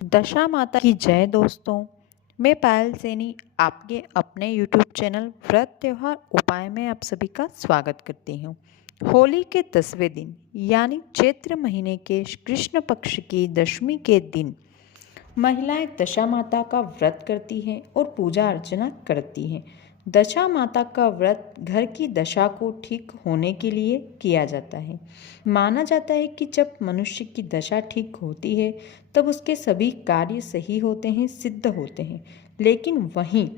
दशा माता की जय दोस्तों। मैं पायल सैनी आपके अपने YouTube चैनल व्रत त्योहार उपाय में आप सभी का स्वागत करती हूँ। होली के 10वें दिन यानी चैत्र महीने के कृष्ण पक्ष की दशमी के दिन महिलाएं दशा माता का व्रत करती हैं और पूजा अर्चना करती हैं। दशा माता का व्रत घर की दशा को ठीक होने के लिए किया जाता है। माना जाता है कि जब मनुष्य की दशा ठीक होती है तब उसके सभी कार्य सही होते हैं, सिद्ध होते हैं। लेकिन वहीं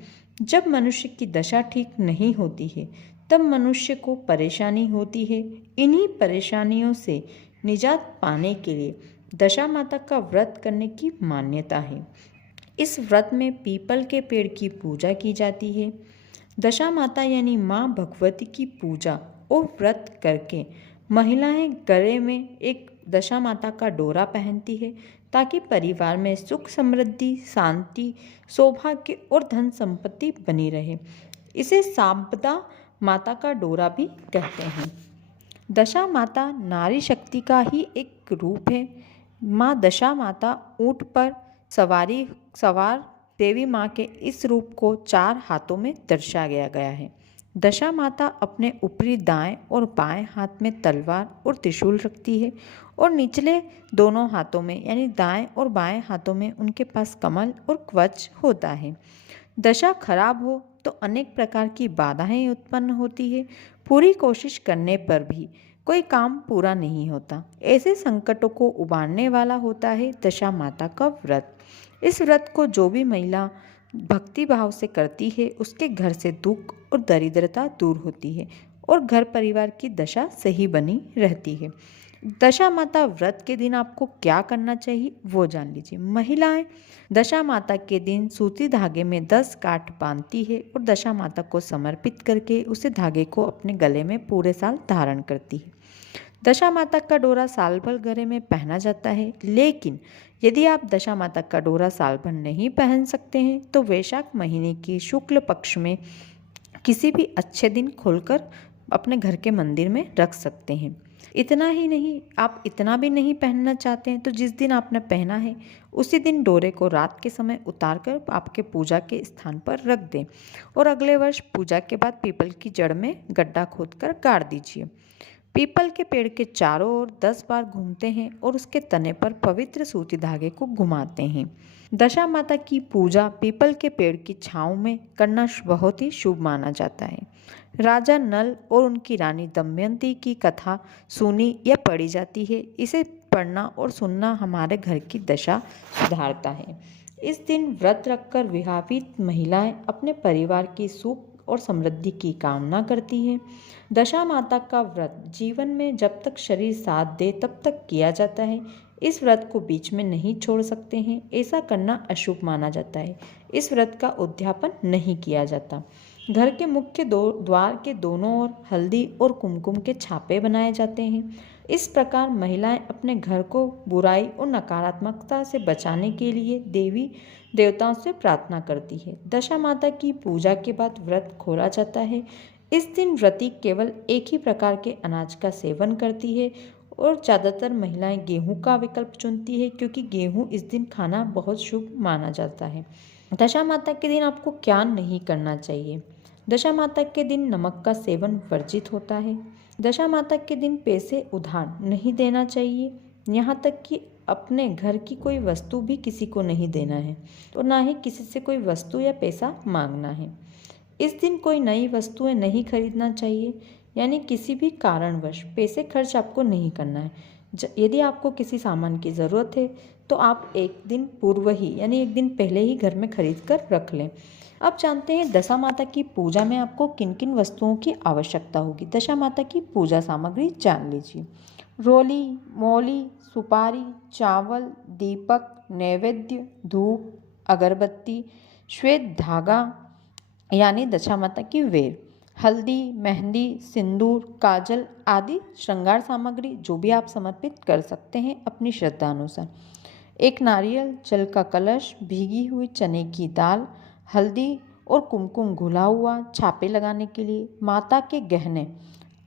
जब मनुष्य की दशा ठीक नहीं होती है तब मनुष्य को परेशानी होती है। इन्हीं परेशानियों से निजात पाने के लिए दशा माता का व्रत करने की मान्यता है। इस व्रत में पीपल के पेड़ की पूजा की जाती है। दशा माता यानी माँ भगवती की पूजा और व्रत करके महिलाएं गले में एक दशा माता का डोरा पहनती है ताकि परिवार में सुख समृद्धि, शांति, सौभाग्य और धन संपत्ति बनी रहे। इसे सांपदा माता का डोरा भी कहते हैं। दशा माता नारी शक्ति का ही एक रूप है। माँ दशा माता ऊंट पर सवार देवी माँ के इस रूप को 4 हाथों में दर्शाया गया है। दशा माता अपने ऊपरी दाएं और बाएं हाथ में तलवार और त्रिशूल रखती है और निचले दोनों हाथों में यानी दाएं और बाएं हाथों में उनके पास कमल और कवच होता है। दशा खराब हो तो अनेक प्रकार की बाधाएं उत्पन्न होती है। पूरी कोशिश करने पर भी कोई काम पूरा नहीं होता। ऐसे संकटों को उबारने वाला होता है दशा माता का व्रत। इस व्रत को जो भी महिला भक्ति भाव से करती है उसके घर से दुख और दरिद्रता दूर होती है और घर परिवार की दशा सही बनी रहती है। दशा माता व्रत के दिन आपको क्या करना चाहिए वो जान लीजिए। महिलाएं दशा माता के दिन सूती धागे में 10 गांठ बांधती है और दशा माता को समर्पित करके उसे धागे को अपने गले में पूरे साल धारण करती है। दशा माता का डोरा साल भर गले में पहना जाता है, लेकिन यदि आप दशा माता का डोरा साल भर नहीं पहन सकते हैं तो वैशाख महीने की शुक्ल पक्ष में किसी भी अच्छे दिन खोलकर अपने घर के मंदिर में रख सकते हैं। इतना ही नहीं, आप इतना भी नहीं पहनना चाहते हैं तो जिस दिन आपने पहना है उसी दिन डोरे को रात के समय उतारकर आपके पूजा के स्थान पर रख दें और अगले वर्ष पूजा के बाद पीपल की जड़ में गड्ढा खोदकर गाड़ दीजिए। पीपल के पेड़ के चारों ओर 10 बार घूमते हैं और उसके तने पर पवित्र सूती धागे को घुमाते हैं। दशा माता की पूजा पीपल के पेड़ की छांव में करना बहुत ही शुभ माना जाता है। राजा नल और उनकी रानी दमयंती की कथा सुनी या पढ़ी जाती है। इसे पढ़ना और सुनना हमारे घर की दशा सुधारता है। इस दिन व्रत रखकर विवाहित महिलाएं अपने परिवार की सुख और समृद्धि की कामना करती हैं। दशा माता का व्रत जीवन में जब तक शरीर साथ दे तब तक किया जाता है। इस व्रत को बीच में नहीं छोड़ सकते हैं, ऐसा करना अशुभ माना जाता है। इस व्रत का उद्यापन नहीं किया जाता। घर के मुख्य द्वार के दोनों ओर हल्दी और कुमकुम के छापे बनाए जाते हैं। इस प्रकार महिलाएं अपने घर को बुराई और नकारात्मकता से बचाने के लिए देवी देवताओं से प्रार्थना करती है। दशा माता की पूजा के बाद व्रत खोला जाता है। इस दिन व्रती केवल एक ही प्रकार के अनाज का सेवन करती है और ज़्यादातर महिलाएं गेहूं का विकल्प चुनती है क्योंकि गेहूं इस दिन खाना बहुत शुभ माना जाता है। दशा माता के दिन आपको क्या नहीं करना चाहिए। दशा माता के दिन नमक का सेवन वर्जित होता है। दशा माता के दिन पैसे उधार नहीं देना चाहिए। यहाँ तक कि अपने घर की कोई वस्तु भी किसी को नहीं देना है और ना ही किसी से कोई वस्तु या पैसा मांगना है। इस दिन कोई नई वस्तुएं नहीं खरीदना चाहिए, यानी किसी भी कारणवश पैसे खर्च आपको नहीं करना है। यदि आपको किसी सामान की ज़रूरत है तो आप एक दिन पूर्व ही यानी एक दिन पहले ही घर में खरीद कर रख लें। अब जानते हैं दशा माता की पूजा में आपको किन किन वस्तुओं की आवश्यकता होगी। दशा माता की पूजा सामग्री जान लीजिए। रोली, मौली, सुपारी, चावल, दीपक, नैवेद्य, धूप, अगरबत्ती, श्वेत धागा यानी दशा माता की वेर, हल्दी, मेहंदी, सिंदूर, काजल आदि श्रृंगार सामग्री जो भी आप समर्पित कर सकते हैं अपनी श्रद्धा अनुसार। एक नारियल, जल का कलश, भीगी हुई चने की दाल, हल्दी और कुमकुम घुला हुआ, छापे लगाने के लिए, माता के गहने,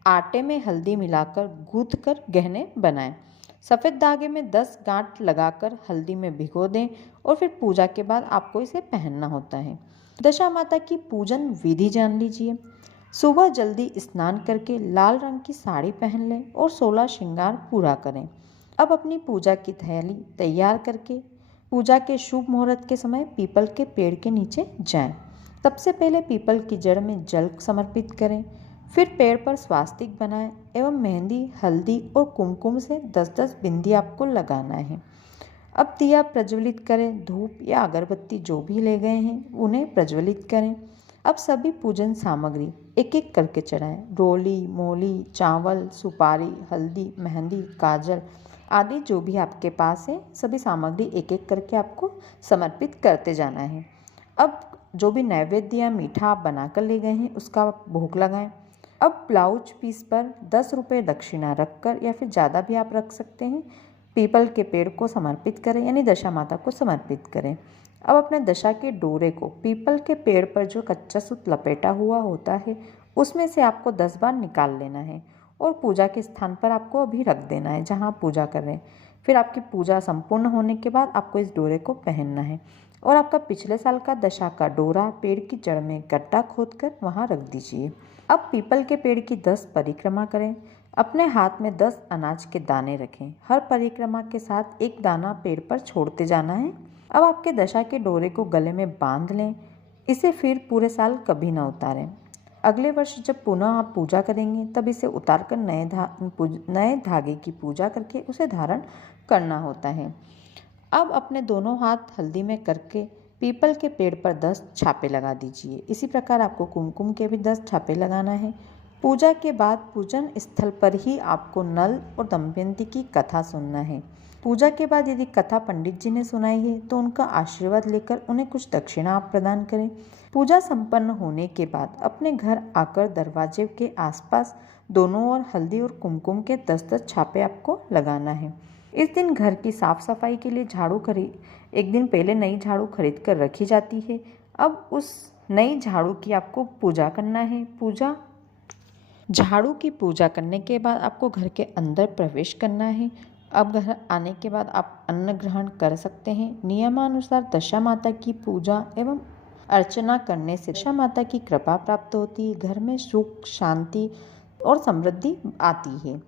आटे में हल्दी मिलाकर गूंथ कर गहने बनाएं। सफ़ेद धागे में 10 गांठ लगाकर हल्दी में भिगो दें और फिर पूजा के बाद आपको इसे पहनना होता है। दशा माता की पूजन विधि जान लीजिए। सुबह जल्दी स्नान करके लाल रंग की साड़ी पहन लें और 16 श्रृंगार पूरा करें। अब अपनी पूजा की थैली तैयार करके पूजा के शुभ मुहूर्त के समय पीपल के पेड़ के नीचे जाएं। सबसे पहले पीपल की जड़ में जल समर्पित करें, फिर पेड़ पर स्वास्तिक बनाएं एवं मेहंदी, हल्दी और कुमकुम से 10-10 बिंदी आपको लगाना है। अब दिया प्रज्वलित करें, धूप या अगरबत्ती जो भी ले गए हैं उन्हें प्रज्वलित करें। अब सभी पूजन सामग्री एक एक करके चढ़ाएं। रोली, मोली, चावल, सुपारी, हल्दी, मेहंदी, काजल आदि जो भी आपके पास है सभी सामग्री एक एक करके आपको समर्पित करते जाना है। अब जो भी नैवेद्य या मीठा आप बनाकर ले गए हैं उसका भोग लगाएं। अब ब्लाउज पीस पर 10 रुपये दक्षिणा रखकर या फिर ज़्यादा भी आप रख सकते हैं, पीपल के पेड़ को समर्पित करें यानी दशा माता को समर्पित करें। अब अपने दशा के डोरे को पीपल के पेड़ पर जो कच्चा सूत लपेटा हुआ होता है उसमें से आपको 10 बार निकाल लेना है और पूजा के स्थान पर आपको अभी रख देना है जहाँ आप पूजा कर रहे हैं। फिर आपकी पूजा संपूर्ण होने के बाद आपको इस डोरे को पहनना है और आपका पिछले साल का दशा का डोरा पेड़ की जड़ में गड्ढा खोदकर वहाँ रख दीजिए। अब पीपल के पेड़ की 10 परिक्रमा करें। अपने हाथ में 10 अनाज के दाने रखें। हर परिक्रमा के साथ एक दाना पेड़ पर छोड़ते जाना है। अब आपके दशा के डोरे को गले में बांध लें। इसे फिर पूरे साल कभी ना उतारें। अगले वर्ष जब पुनः आप पूजा करेंगे तब इसे उतारकर नए धागे की पूजा करके उसे धारण करना होता है। अब अपने दोनों हाथ हल्दी में करके पीपल के पेड़ पर 10 छापे लगा दीजिए। इसी प्रकार आपको कुमकुम के भी 10 छापे लगाना है। पूजा के बाद पूजन स्थल पर ही आपको नल और दमयंती की कथा सुनना है। पूजा के बाद यदि कथा पंडित जी ने सुनाई है तो उनका आशीर्वाद लेकर उन्हें कुछ दक्षिणा आप प्रदान करें। पूजा संपन्न होने के बाद अपने घर आकर दरवाजे के आसपास दोनों ओर हल्दी और कुमकुम के 10-10 छापे आपको लगाना है। इस दिन घर की साफ सफाई के लिए एक दिन पहले नई झाड़ू खरीद कर रखी जाती है। अब उस नई झाड़ू की आपको पूजा करना है। झाड़ू की पूजा करने के बाद आपको घर के अंदर प्रवेश करना है। अब घर आने के बाद आप अन्न ग्रहण कर सकते हैं। नियमानुसार दशा माता की पूजा एवं अर्चना करने से दशा माता की कृपा प्राप्त होती है, घर में सुख, शांति और समृद्धि आती है।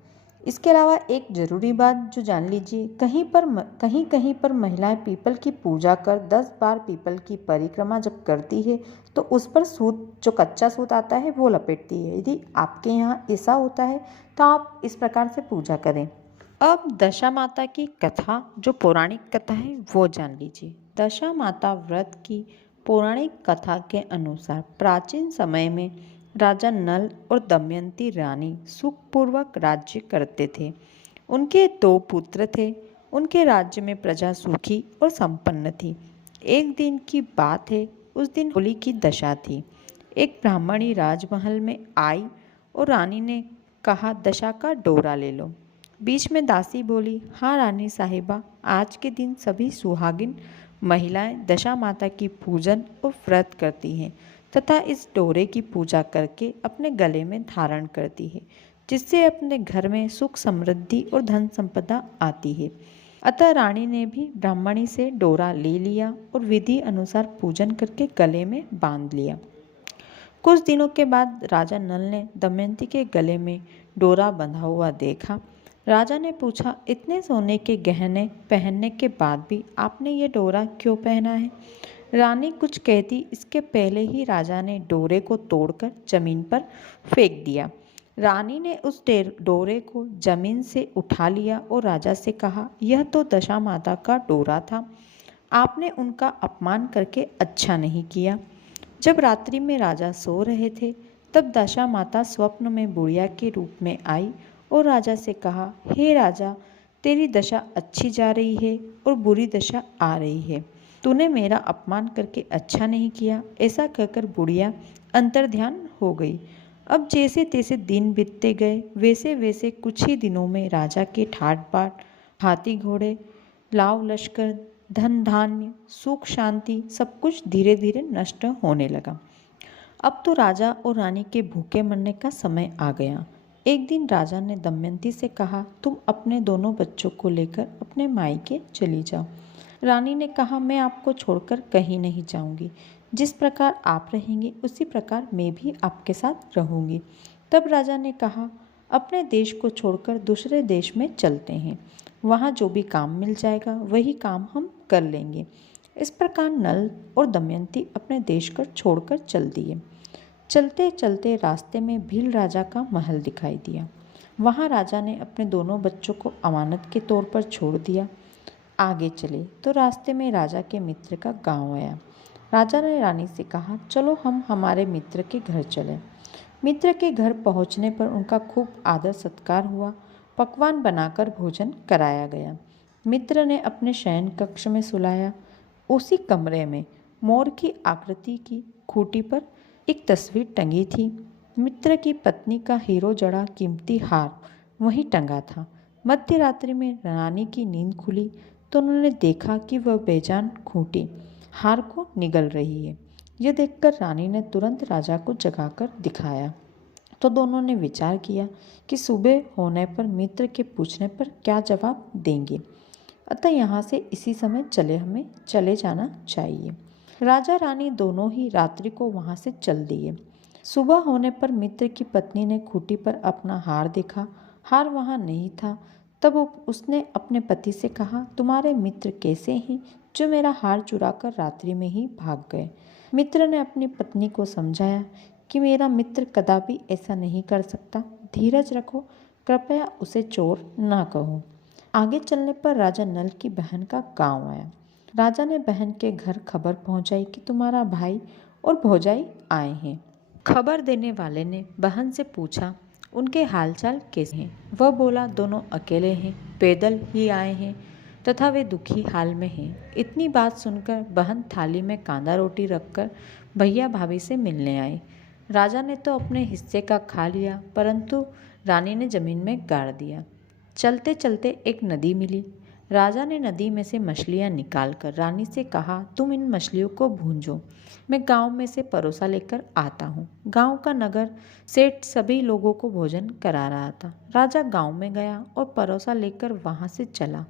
इसके अलावा एक जरूरी बात जो जान लीजिए, कहीं पर महिलाएं पीपल की पूजा कर 10 बार पीपल की परिक्रमा जब करती है तो उस पर सूत, जो कच्चा सूत आता है वो लपेटती है। यदि आपके यहाँ ऐसा होता है तो आप इस प्रकार से पूजा करें। अब दशा माता की कथा, जो पौराणिक कथा है वो जान लीजिए। दशा माता व्रत की पौराणिक कथा के अनुसार प्राचीन समय में राजा नल और दमयंती रानी सुखपूर्वक राज्य करते थे। उनके 2 पुत्र थे। उनके राज्य में प्रजा सुखी और संपन्न थी। एक दिन की बात है, उस दिन होली की दशा थी। एक ब्राह्मणी राजमहल में आई और रानी ने कहा, दशा का डोरा ले लो। बीच में दासी बोली, हाँ रानी साहिबा, आज के दिन सभी सुहागिन महिलाएं दशा माता की पूजन और व्रत करती हैं तथा इस डोरे की पूजा करके अपने गले में धारण करती है, जिससे अपने घर में सुख, समृद्धि और धन संपदा आती है। अतः रानी ने भी ब्राह्मणी से डोरा ले लिया और विधि अनुसार पूजन करके गले में बांध लिया। कुछ दिनों के बाद राजा नल ने दमयंती के गले में डोरा बंधा हुआ देखा। राजा ने पूछा, इतने सोने के गहने पहनने के बाद भी आपने ये डोरा क्यों पहना है? रानी कुछ कहती इसके पहले ही राजा ने डोरे को तोड़कर जमीन पर फेंक दिया। रानी ने उस डोरे को जमीन से उठा लिया और राजा से कहा, यह तो दशा माता का डोरा था, आपने उनका अपमान करके अच्छा नहीं किया। जब रात्रि में राजा सो रहे थे तब दशा माता स्वप्न में बुढ़िया के रूप में आई और राजा से कहा, हे राजा, तेरी दशा अच्छी जा रही है और बुरी दशा आ रही है। तूने मेरा अपमान करके अच्छा नहीं किया। ऐसा कहकर बुढ़िया अंतर्ध्यान हो गई। अब जैसे तैसे दिन बीतते गए, वैसे वैसे कुछ ही दिनों में राजा के ठाट बाट, हाथी घोड़े, लाव लश्कर, धन धान्य, सुख शांति सब कुछ धीरे धीरे नष्ट होने लगा। अब तो राजा और रानी के भूखे मरने का समय आ गया। एक दिन राजा ने दमयंती से कहा, तुम अपने दोनों बच्चों को लेकर अपने मायके चली जाओ। रानी ने कहा, मैं आपको छोड़कर कहीं नहीं जाऊंगी। जिस प्रकार आप रहेंगी उसी प्रकार मैं भी आपके साथ रहूंगी। तब राजा ने कहा, अपने देश को छोड़कर दूसरे देश में चलते हैं। वहाँ जो भी काम मिल जाएगा वही काम हम कर लेंगे। इस प्रकार नल और दमयंती अपने देश को छोड़कर चल दिए। चलते चलते रास्ते में भील राजा का महल दिखाई दिया। वहाँ राजा ने अपने दोनों बच्चों को अमानत के तौर पर छोड़ दिया। आगे चले तो रास्ते में राजा के मित्र का गांव आया। राजा ने रानी से कहा, चलो हम हमारे मित्र के घर चलें। मित्र के घर पहुंचने पर उनका खूब आदर सत्कार हुआ। पकवान बनाकर भोजन कराया गया। मित्र ने अपने शयन कक्ष में सुलाया। उसी कमरे में मोर की आकृति की खूंटी पर एक तस्वीर टंगी थी। मित्र की पत्नी का हीरो जड़ा कीमती हार वहीं टंगा था। मध्य रात्रि में रानी की नींद खुली तो उन्होंने देखा कि वह बेजान खूंटी हार को निगल रही है। यह देखकर रानी ने तुरंत राजा को जगाकर दिखाया तो दोनों ने विचार किया कि सुबह होने पर मित्र के पूछने पर क्या जवाब देंगे, अतः यहाँ से इसी समय हमें चले जाना चाहिए। राजा रानी दोनों ही रात्रि को वहाँ से चल दिए। सुबह होने पर मित्र की पत्नी ने खूंटी पर अपना हार देखा। हार वहाँ नहीं था। तब उसने अपने पति से कहा, तुम्हारे मित्र कैसे हैं जो मेरा हार चुराकर रात्रि में ही भाग गए। मित्र ने अपनी पत्नी को समझाया कि मेरा मित्र कदापि ऐसा नहीं कर सकता, धीरज रखो, कृपया उसे चोर ना कहो। आगे चलने पर राजा नल की बहन का गांव आया। राजा ने बहन के घर खबर पहुंचाई कि तुम्हारा भाई और भौजाई आए हैं। खबर देने वाले ने बहन से पूछा, उनके हालचाल कैसे हैं? वह बोला, दोनों अकेले हैं, पैदल ही आए हैं तथा वे दुखी हाल में हैं। इतनी बात सुनकर बहन थाली में कांदा रोटी रखकर भैया भाभी से मिलने आई। राजा ने तो अपने हिस्से का खा लिया, परंतु रानी ने जमीन में गाड़ दिया। चलते चलते एक नदी मिली। राजा ने नदी में से मछलियाँ निकालकर रानी से कहा, तुम इन मछलियों को भूंजो, मैं गांव में से परोसा लेकर आता हूँ। गांव का नगर सेठ सभी लोगों को भोजन करा रहा था। राजा गांव में गया और परोसा लेकर वहाँ से चला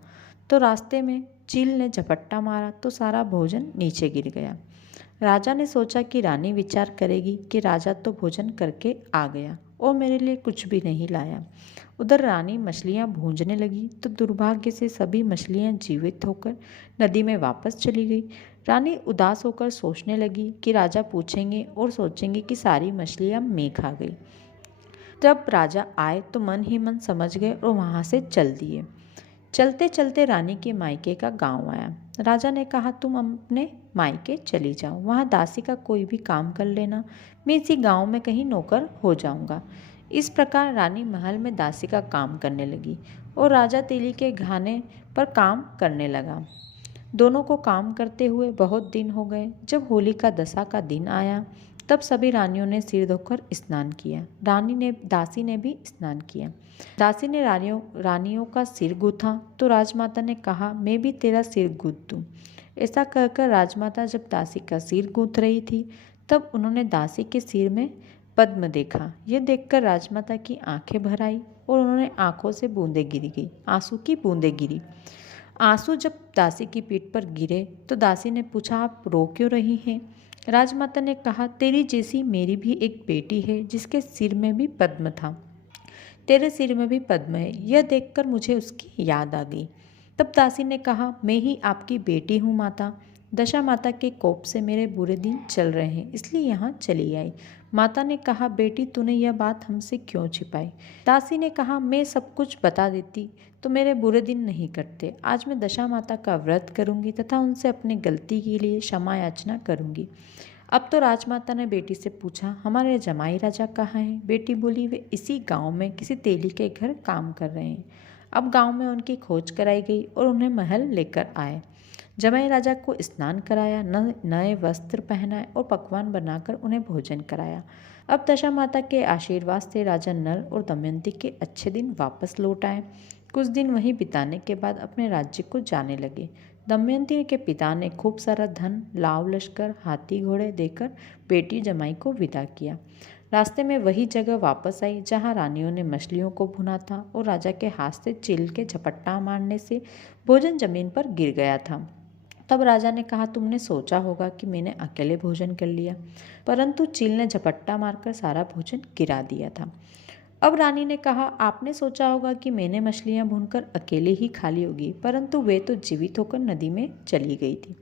तो रास्ते में चील ने झपट्टा मारा तो सारा भोजन नीचे गिर गया। राजा ने सोचा कि रानी विचार करेगी कि राजा तो भोजन करके आ गया और मेरे लिए कुछ भी नहीं लाया। उधर रानी मछलियाँ भूंजने लगी तो दुर्भाग्य से सभी मछलियाँ जीवित होकर नदी में वापस चली गई। रानी उदास होकर सोचने लगी कि राजा पूछेंगे और सोचेंगे कि सारी मछलियाँ मैं खा गई। जब राजा आए तो मन ही मन समझ गए और वहाँ से चल दिए। चलते चलते रानी के मायके का गांव आया। राजा ने कहा, तुम अपने मायके चली जाओ, वहाँ दासी का कोई भी काम कर लेना, मैं इसी गांव में कहीं नौकर हो जाऊंगा। इस प्रकार रानी महल में दासी का काम करने लगी और राजा तेली के घाने पर काम करने लगा। दोनों को काम करते हुए बहुत दिन हो गए। जब होलिका दशा का दिन आया तब सभी रानियों ने सिर धोकर स्नान किया। दासी ने भी स्नान किया। दासी ने रानियों का सिर गूंथा तो राजमाता ने कहा, मैं भी तेरा सिर गूंथ दूं। ऐसा कहकर राजमाता जब दासी का सिर गूंथ रही थी तब उन्होंने दासी के सिर में पद्म देखा। यह देखकर राजमाता की आंखें भर आई और उन्होंने आंखों से आंसू की बूंदें गिरी। आंसू जब दासी की पीठ पर गिरे तो दासी ने पूछा, आप रो क्यों रही हैं? राजमाता ने कहा, तेरी जैसी मेरी भी एक बेटी है जिसके सिर में भी पद्म था, तेरे सिर में भी पद्म है। यह देखकर मुझे उसकी याद आ गई। तब दासी ने कहा, मैं ही आपकी बेटी हूँ माता। दशा माता के कोप से मेरे बुरे दिन चल रहे हैं, इसलिए यहाँ चली आई। माता ने कहा, बेटी तूने यह बात हमसे क्यों छिपाई? दासी ने कहा, मैं सब कुछ बता देती तो मेरे बुरे दिन नहीं कटते। आज मैं दशा माता का व्रत करूंगी तथा उनसे अपनी गलती के लिए क्षमा याचना करूंगी। अब तो राजमाता ने बेटी से पूछा, हमारे जमाई राजा कहाँ हैं? बेटी बोली, वे इसी गांव में किसी तेली के घर काम कर रहे हैं। अब गांव में उनकी खोज कराई गई और उन्हें महल लेकर आए। जमाई राजा को स्नान कराया, नए वस्त्र पहनाए और पकवान बनाकर उन्हें भोजन कराया। अब दशा माता के आशीर्वाद से राजा नल और दमयंती के अच्छे दिन वापस लौट आए। कुछ दिन वहीं बिताने के बाद अपने राज्य को जाने लगे। दमयंती के पिता ने खूब सारा धन, लाव लश्कर, हाथी घोड़े देकर बेटी जमाई को विदा किया। रास्ते में वही जगह वापस आई जहाँ रानियों ने मछलियों को भुना था और राजा के हाथ से चील के झपट्टा मारने से भोजन जमीन पर गिर गया था। तब राजा ने कहा, तुमने सोचा होगा कि मैंने अकेले भोजन कर लिया, परंतु चील ने झपट्टा मारकर सारा भोजन गिरा दिया था। अब रानी ने कहा, आपने सोचा होगा कि मैंने मछलियां भूनकर अकेले ही खा ली होगी, परंतु वे तो जीवित होकर नदी में चली गई थी।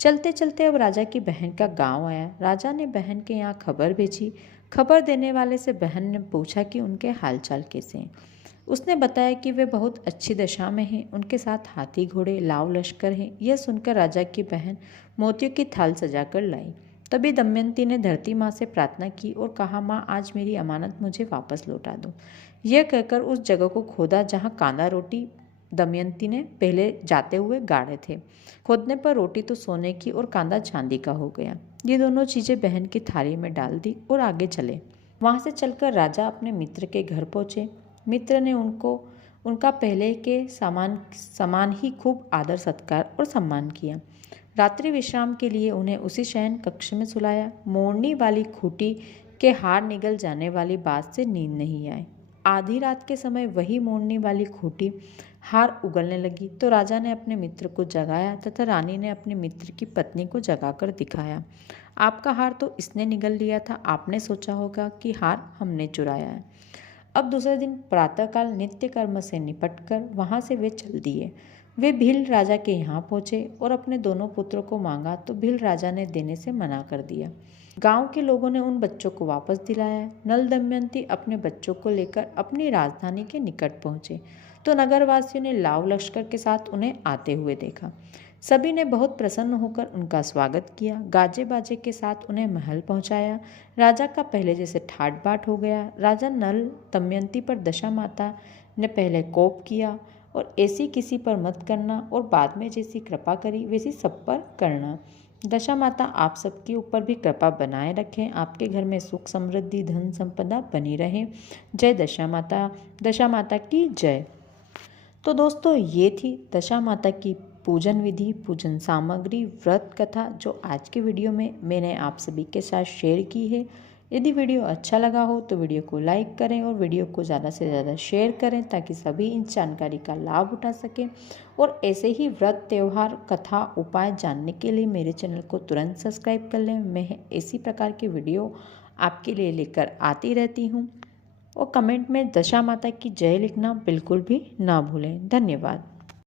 चलते चलते अब राजा की बहन का गांव आया। राजा ने बहन के यहाँ खबर भेजी। खबर देने वाले से बहन ने पूछा कि उनके हालचाल कैसे हैं। उसने बताया कि वे बहुत अच्छी दशा में हैं, उनके साथ हाथी घोड़े लाव लश्कर हैं। यह सुनकर राजा की बहन मोतियों की थाल सजाकर लाई। तभी दमयंती ने धरती माँ से प्रार्थना की और कहा, माँ आज मेरी अमानत मुझे वापस लौटा दो। यह कहकर उस जगह को खोदा जहाँ कांदा रोटी दमयंती ने पहले जाते हुए गाड़े थे। खोदने पर रोटी तो सोने की और कांदा चांदी का हो गया। ये दोनों चीज़ें बहन की थाली में डाल दी और आगे चले। वहाँ से चलकर राजा अपने मित्र के घर पहुँचे। मित्र ने उनका पहले के समान ही खूब आदर सत्कार और सम्मान किया। रात्रि विश्राम के लिए उन्हें उसी शयन कक्ष में सुलाया। मोड़नी वाली खूंटी के हार निगल जाने वाली बात से नींद नहीं आई। आधी रात के समय वही मोड़नी वाली खूंटी हार उगलने लगी तो राजा ने अपने मित्र को जगाया तथा रानी ने अपने मित्र की पत्नी को जगाकर दिखाया। आपका हार तो इसने निगल लिया था, आपने सोचा होगा कि हार हमने चुराया है। अब दूसरे दिन प्रातःकाल नित्य कर्म से निपटकर वहाँ से वे चल दिए। वे भील राजा के यहाँ पहुँचे और अपने दोनों पुत्रों को मांगा तो भील राजा ने देने से मना कर दिया। गांव के लोगों ने उन बच्चों को वापस दिलाया। नल दमयंती अपने बच्चों को लेकर अपनी राजधानी के निकट पहुँचे तो नगरवासियों ने लाव लश्कर के साथ उन्हें आते हुए देखा। सभी ने बहुत प्रसन्न होकर उनका स्वागत किया। गाजे बाजे के साथ उन्हें महल पहुंचाया। राजा का पहले जैसे ठाट बाट हो गया। राजा नल दमयंती पर दशा माता ने पहले कोप किया और ऐसी किसी पर मत करना और बाद में जैसी कृपा करी वैसी सब पर करना। दशा माता आप सबके ऊपर भी कृपा बनाए रखें, आपके घर में सुख समृद्धि धन संपदा बनी रहे। जय दशा माता की जय। तो दोस्तों ये थी दशा माता की पूजन विधि, पूजन सामग्री, व्रत कथा जो आज की वीडियो में मैंने आप सभी के साथ शेयर की है। यदि वीडियो अच्छा लगा हो तो वीडियो को लाइक करें और वीडियो को ज़्यादा से ज़्यादा शेयर करें ताकि सभी इस जानकारी का लाभ उठा सकें। और ऐसे ही व्रत, त्यौहार, कथा, उपाय जानने के लिए मेरे चैनल को तुरंत सब्सक्राइब कर लें। मैं इसी प्रकार की वीडियो आपके लिए लेकर आती रहती हूँ। और कमेंट में दशा माता की जय लिखना बिल्कुल भी ना भूलें। धन्यवाद।